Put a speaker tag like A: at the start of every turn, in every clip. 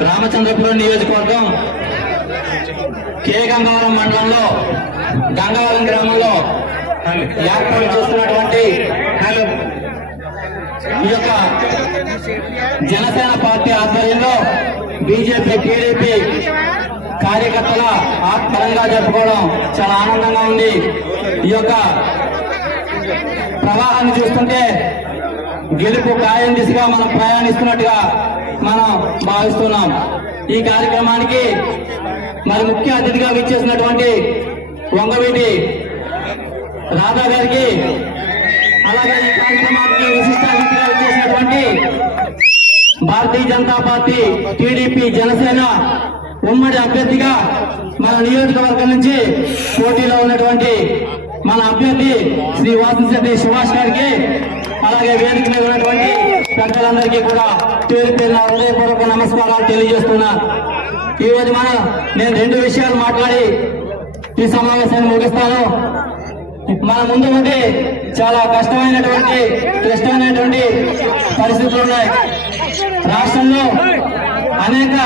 A: రామచంద్రపురం నియోజకవర్గం కే గంగవరం మండలంలో గంగవరం గ్రామంలో ఏర్పాటు చేస్తున్నటువంటి ఈ యొక్క జనసేన పార్టీ ఆధ్వర్యంలో బీజేపీ టీడీపీ కార్యకర్తల ఆత్మరంగా జరుపుకోవడం చాలా ఆనందంగా ఉంది. ఈ యొక్క ప్రవాహాన్ని చూస్తుంటే గెలుపు ఖాయం దిశగా మనం ప్రయాణిస్తున్నట్టుగా మనం భావిస్తున్నాం. ఈ కార్యక్రమానికి మరి ముఖ్య అతిథిగా విచ్చేసినటువంటి వంగవీటి రాధా గారికి అలాగే ఈ కార్యక్రమానికి విశిష్ట అతిథిగా విచ్చేసినటువంటి భారతీయ జనతా పార్టీ టీడీపీ జనసేన ఉమ్మడి అభ్యర్థిగా మన నియోజకవర్గం నుంచి పోటీలో ఉన్నటువంటి మన అభ్యర్థి శ్రీ వాసిశెట్టి సుభాష్ గారికి అలాగే వేదిక మీద ఉన్నటువంటి పెద్దలందరికీ కూడా పేరు పేరున హృదయపూర్వక నమస్కారాలు తెలియజేస్తున్నా. ఈ రోజు నేను రెండు విషయాలు మాట్లాడి ఈ సమావేశాన్ని ముగిస్తాను. మన ముందు ఉంటే చాలా కష్టమైనటువంటి క్లిష్టమైనటువంటి పరిస్థితులు ఉన్నాయి. రాష్ట్రంలో అనేక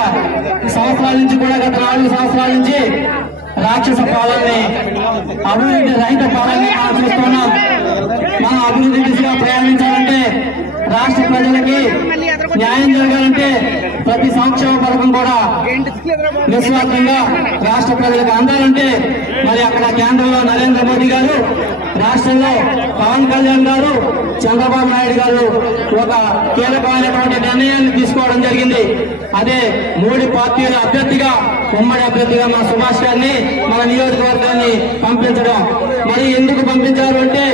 A: సంవత్సరాల నుంచి కూడా గత నాలుగు సంవత్సరాల నుంచి రాక్షస పాలనని అభివృద్ధి రహిత పాలనని మనం చూస్తున్నాం మనం అభివృద్ధి దిశగా ప్రయాణించాలి రాష్ట్ర ప్రజలకి న్యాయం జరగాలంటే ప్రతి సంక్షేమ పథకం కూడా నిస్వార్థంగా రాష్ట్ర ప్రజలకు అందాలంటే మరి అక్కడ కేంద్రంలో నరేంద్ర మోదీ గారు రాష్ట్రంలో పవన్ కళ్యాణ్ గారు చంద్రబాబు నాయుడు గారు ఒక కీలకమైనటువంటి నిర్ణయాన్ని తీసుకోవడం జరిగింది. అదే మూడు పార్టీల అభ్యర్థిగా ఉమ్మడి అభ్యర్థిగా మన సుభాష్ గారిని మన నియోజకవర్గాన్ని పంపించడం. మరి ఎందుకు పంపించారు అంటే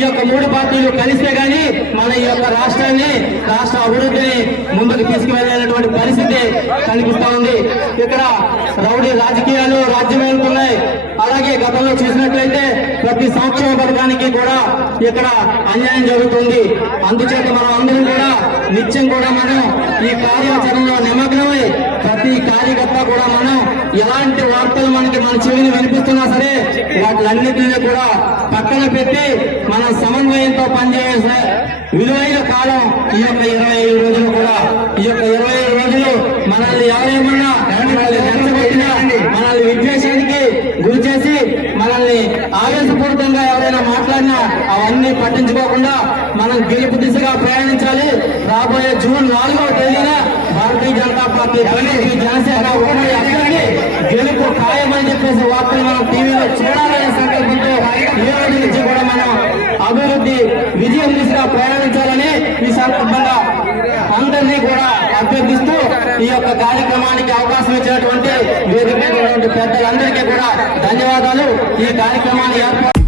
A: ఈ యొక్క మూడు పార్టీలు కలిస్తే గానీ మన ఈ యొక్క రాష్ట్రాన్ని రాష్ట్ర అభివృద్ధిని ముందుకు తీసుకువెళ్ళేటువంటి పరిస్థితి కనిపిస్తా ఉంది. ఇక్కడ రౌడీ రాజకీయాలు రాజ్యం వెళ్తున్నాయి అలాగే గతంలో చూసినట్లయితే ప్రతి సంక్షేమ పథకానికి కూడా ఇక్కడ అన్యాయం జరుగుతుంది. అందుచేత మనం అందరం కూడా నిత్యం కూడా మనం ఈ కార్యాచరణలో నిమగ్నమై ప్రతి కార్యకర్త కూడా మనం ఎలాంటి వార్తలు మనకి మన చెవిని వినిపిస్తున్నా సరే వాటిలన్నిటినీ కూడా పక్కన పెట్టి మన సమన్వయంతో పనిచేసే విలువైన కాలం ఈ యొక్క ఇరవై ఐదు రోజులు కూడా. ఈ యొక్క ఇరవై ఐదు రోజులు మనల్ని ఎవరు మనల్ని రెచ్చగొట్టినా మనల్ని విద్వేషానికి గురి చేసి మనల్ని ఆవేశపూరితంగా ఎవరైనా మాట్లాడినా అవన్నీ పట్టించుకోకుండా మనం గెలుపు దిశగా ప్రయాణించాలి. రాబోయే జూన్ నాలుగవ తేదీన భారతీయ జనతా పార్టీ టీడీపీ జనసేన ఉమ్మడి గెలుపు ఖాయమని చెప్పేసి వార్తలు మనం టీవీలో చూడాలనే సంకల్పంతో ఈ రోజు నుంచి కూడా మనం అభివృద్ధి విజయం దిశగా ప్రయాణించాలని ఈ సందర్భంగా అందరినీ కూడా అభ్యర్థిస్తూ ఈ యొక్క కార్యక్రమానికి అవకాశం ఇచ్చినటువంటి వేదిక పెద్దలందరికీ కూడా ధన్యవాదాలు. ఈ కార్యక్రమాన్ని ఏర్పాటు